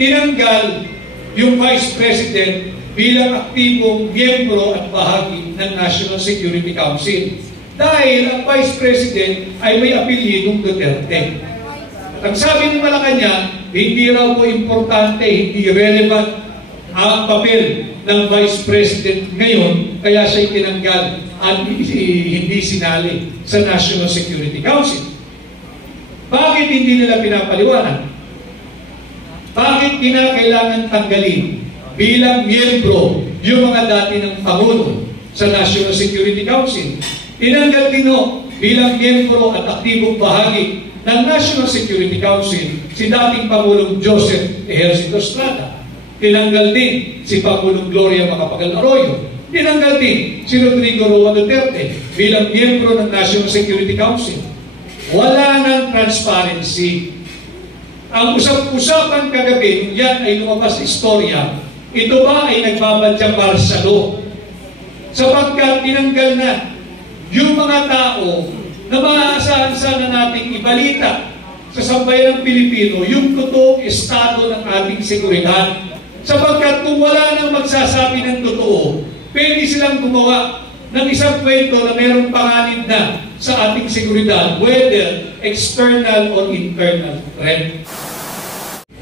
tinanggal yung Vice President bilang aktibong miyembro at bahagi ng National Security Council. Dahil ang Vice President ay may apelyidong Duterte. At ang sabi ng Malacanang, hindi raw po importante, hindi relevant ang papel ng Vice President ngayon, kaya siya'y tinanggal at hindi sinali sa National Security Council. Bakit hindi nila pinapaliwanag? Bakit kinakailangan tanggalin bilang miyembro yung mga dati ng Pangulo sa National Security Council? Tinanggal din bilang miyembro at aktibong bahagi ng National Security Council si dating Pangulong Joseph Ejercito Estrada. Tinanggal din si Pangulong Gloria Macapagal Arroyo. Tinanggal din si Rodrigo Roa Duterte bilang miyembro ng National Security Council. Wala nang transparency. Ang usap-usapan kagabi, yan ay lumabas sa istorya, ito ba ay nagbabadyang marsalo? Sapagkat tinanggal na yung mga tao na maaasahan sana nating ibalita sa sambayan ng Pilipino yung totoong estado ng ating seguridad. Sapagkat kung wala nang magsasabi ng totoo, pwede silang gumawa ng isang kwento na mayroong panganib na sa ating seguridad, whether external or internal threat.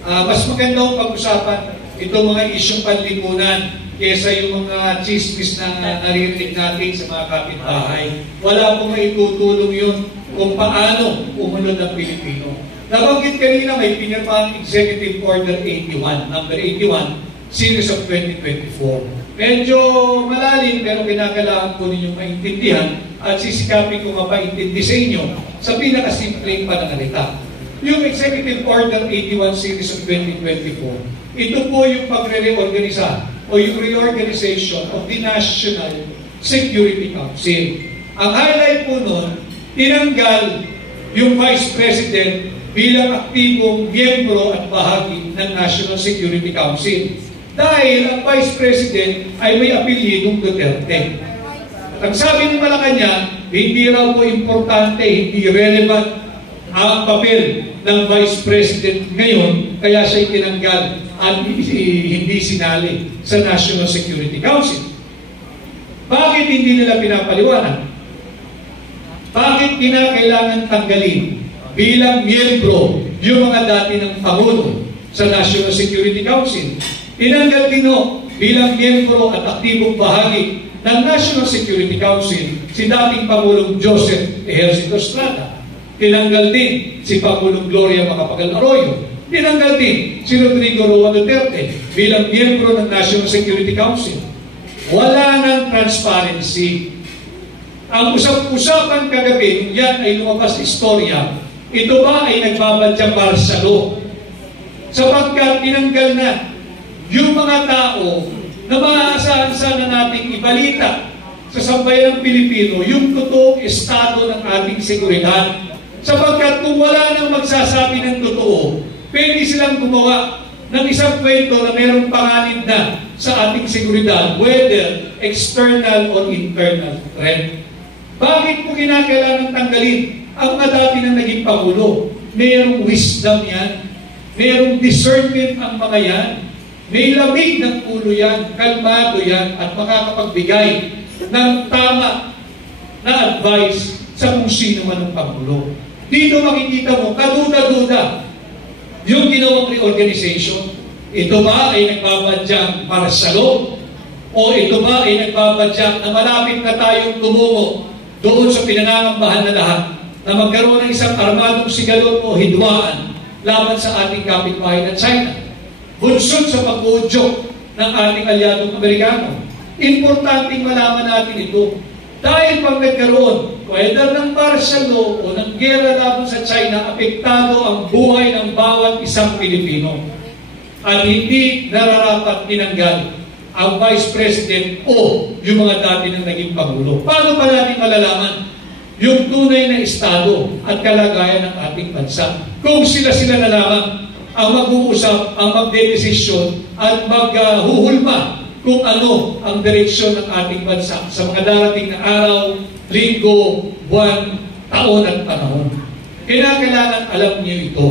Mas magandang pag-usapan itong mga isyong panlipunan kesa yung mga chismis na naririnig natin sa mga kapitbahay. Wala pong maitutulong yun kung paano umunod ang Pilipino. Nabanggit kanina may pinirma ang Executive Order 81, number 81, Series of 2024. Medyo malalim pero kinakailangan po ninyong maintindihan at sisikapin ko mapaintindi sa inyo sa pinakasimpleng pananalita. Yung Executive Order 81 Series of 2024, ito po yung pagre-reorganisa o yung reorganization of the National Security Council. Ang highlight po nun, tinanggal yung Vice President bilang aktibong miyembro at bahagi ng National Security Council. Dahil ang Vice President ay may apelyidong Duterte. At ang sabi ng Malacanang, hindi raw po importante, hindi relevant ang papel ng Vice President ngayon, kaya siya'y tinanggal at hindi sinali sa National Security Council. Bakit hindi nila pinapaliwanag? Bakit kinakailangan tanggalin bilang miyembro yung mga dati ng Pangulo sa National Security Council? Tinanggal din bilang miyembro at aktibong bahagi ng National Security Council si dating Pangulong Joseph Ejercito Estrada. Tinanggal din si Pangulong Gloria Macapagal Arroyo. Tinanggal din si Rodrigo Roa Duterte bilang miyembro ng National Security Council. Wala nang transparency. Ang usap-usapan kagabi, yan ay lumabas sa istorya, ito ba ay nagbabadyang marsalo? Sapagkat tinanggal na yung mga tao na maaasahan sana nating ibalita sa sambayan ng Pilipino yung totoong estado ng ating seguridad. Sapagkat kung wala nang magsasabi ng totoo, pwede silang gumawa ng isang kwento na mayroong panganib na sa ating seguridad, whether external or internal threat. Bakit po kinakailangan tanggalin ang mga dati na naging Pangulo? Mayroong wisdom yan, mayroong discernment ang mga yan, may lamig ng ulo yan, kalmado yan, at makakapagbigay ng tama na advice sa kung sino man ang Pangulo. Dito makikita mo, kaduda-duda, yung ginawang reorganization, ito ba ay nagbabadyang marsalo? O ito ba ay nagbabadyang na malapit na tayong tumungo doon sa pinangangambahan na lahat na magkaroon ng isang armadong sigalon o hidwaan laban sa ating kapitbahay na China? Bunsod sa pag-uudyok ng ating alyadong Amerikano. Importanteng malaman natin ito. Dahil pag nagkaroon, whether ng martial law o ng gera laban sa China, apektado ang buhay ng bawat isang Pilipino. At hindi nararapat tinanggal ang Vice President o yung mga dati ng naging Pangulo. Paano pa natin malalaman yung tunay na estado at kalagayan ng ating bansa? Kung sila-sila na lamang ang mag-uusap, ang magdedesisyon at maghuhulma kung ano ang direksyon ng ating bansa sa mga darating na araw, linggo, buwan, taon at panahon. Kailangan alam niyo ito.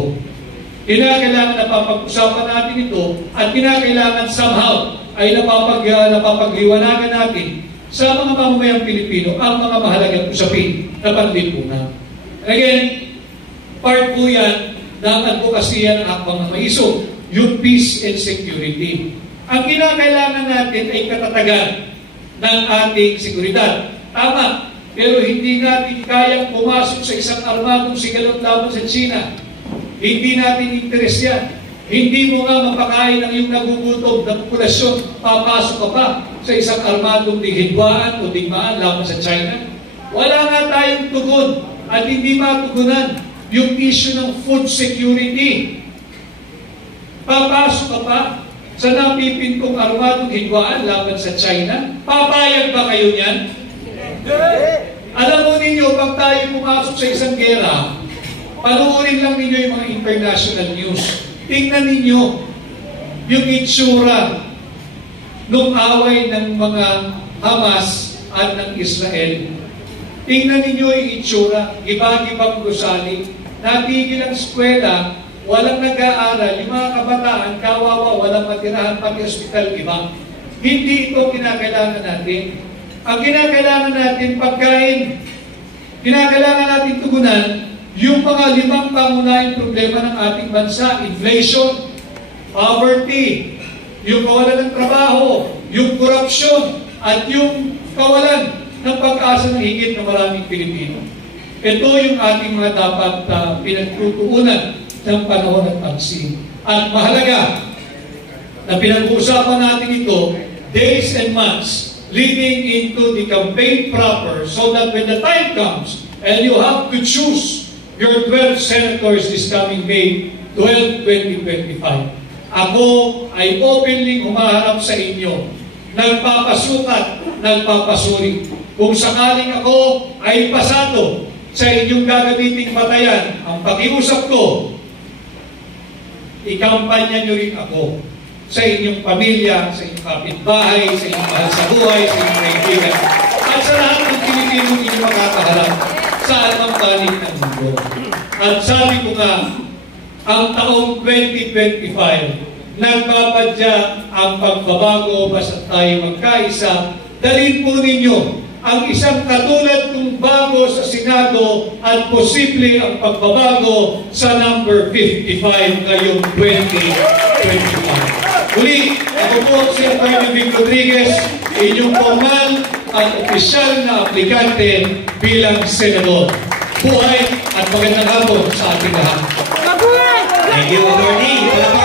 kinakailangan na papag-usapan natin ito at kinakailangan somehow ay napapagliwanagan natin sa mga mamamayang Pilipino ang mga mahalagang usapin na panlipunan. Again, part po yan ng advokasya ng Hakbang Maiso, yung peace and security. Ang kinakailangan natin ay katatagan ng ating seguridad. Tama, pero hindi natin kayang pumasok sa isang armadong sigalot laban sa China. Hindi natin interes yan. Hindi mo nga mapakain ang iyong nagugutom na populasyon, papasok ka pa sa isang armadong digidwaan o digmaan laban sa China. Wala nga tayong tugon at hindi matugunan yung issue ng food security. Papasok ka pa sa napipintong armadong hidwaan laban sa China. Papayag ba kayo niyan? Alam mo ninyo, pag tayo pumasok sa isang gera, panoorin lang ninyo yung mga international news. Tingnan ninyo yung itsura ng away ng mga Hamas at ng Israel. Tingnan ninyo yung itsura, iba-ibang gusali, natigil ang eskwela, walang nag-aaral, yung mga kabataan, kawawa, walang matirahan, pati ospital, iba. Hindi ito kinakailangan natin. Ang kinakailangan natin, pagkain, kinakailangan natin tugunan, yung mga 5 pangunahing problema ng ating bansa, inflation, poverty, yung kawalan ng trabaho, yung korupsyon, at yung kawalan ng pag-asa ng higit ng maraming Pilipino. Ito yung ating mga dapat pinagtutuunan ng panahon at pansin. At mahalaga na pinag-uusapan natin ito days and months leading into the campaign proper so that when the time comes and you have to choose your 12 senators this coming May 12, 2025. Ako ay openly humaharap sa inyo, nagpapasukat, nagpapasuri. Kung sakaling ako ay pasado sa inyong gagamiting batayan, ang pakiusap ko, ikampanya nyo rin ako sa inyong pamilya, sa inyong kapitbahay, sa inyong mahal sa buhay, sa inyong kaibigan, at sa lahat ng Pilipino inyong makakaharap sa anumang panig ng mundo. At sabi ko nga, ang taong 2025, nagbapadya ang pagbabago basta tayo magkaisa. Dalhin po ninyo ang isang katulad kong bago sa Senado at posible ang pagbabago sa number 55 ngayong 2025. Uli, ako po si Atty. Vic Rodriguez, inyong formal at opisyal na aplikante bilang senador. Buhay at magandang hapon sa ating lahat. Thank you, Atty.